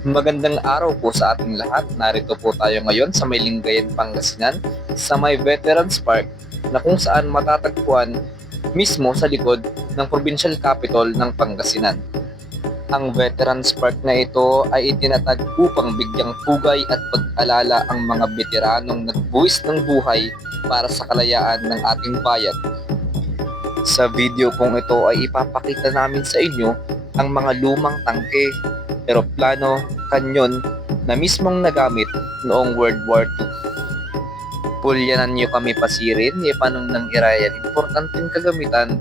Magandang araw po sa ating lahat. Narito po tayo ngayon sa may Lingayen, Pangasinan, sa may Veterans Park na kung saan matatagpuan mismo sa likod ng Provincial Capital ng Pangasinan. Ang Veterans Park na ito ay itinatag upang bigyang pugay at pag-alala ang mga veteranong nagbuwis ng buhay para sa kalayaan ng ating bayan. Sa video pong ito ay ipapakita namin sa inyo ang mga lumang tangke, eroplano, kanyon na mismong nagamit noong World War II. Pulyanan niyo kami pasirin, ipanong ng irayan, importanteng kagamitan,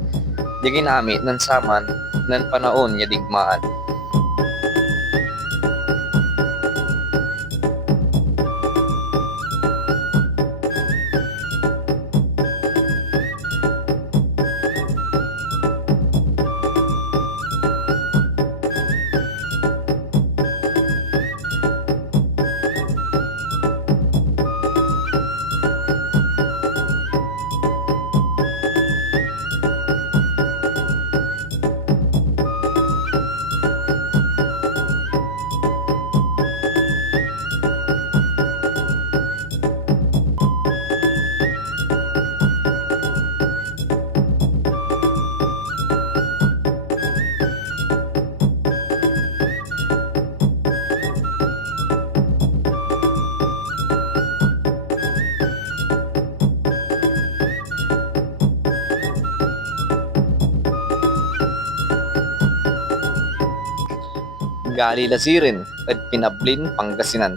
di ginamit ng saman ng panahon niya digmaan. Gali Lasirin, at Pinablin, Pangasinan.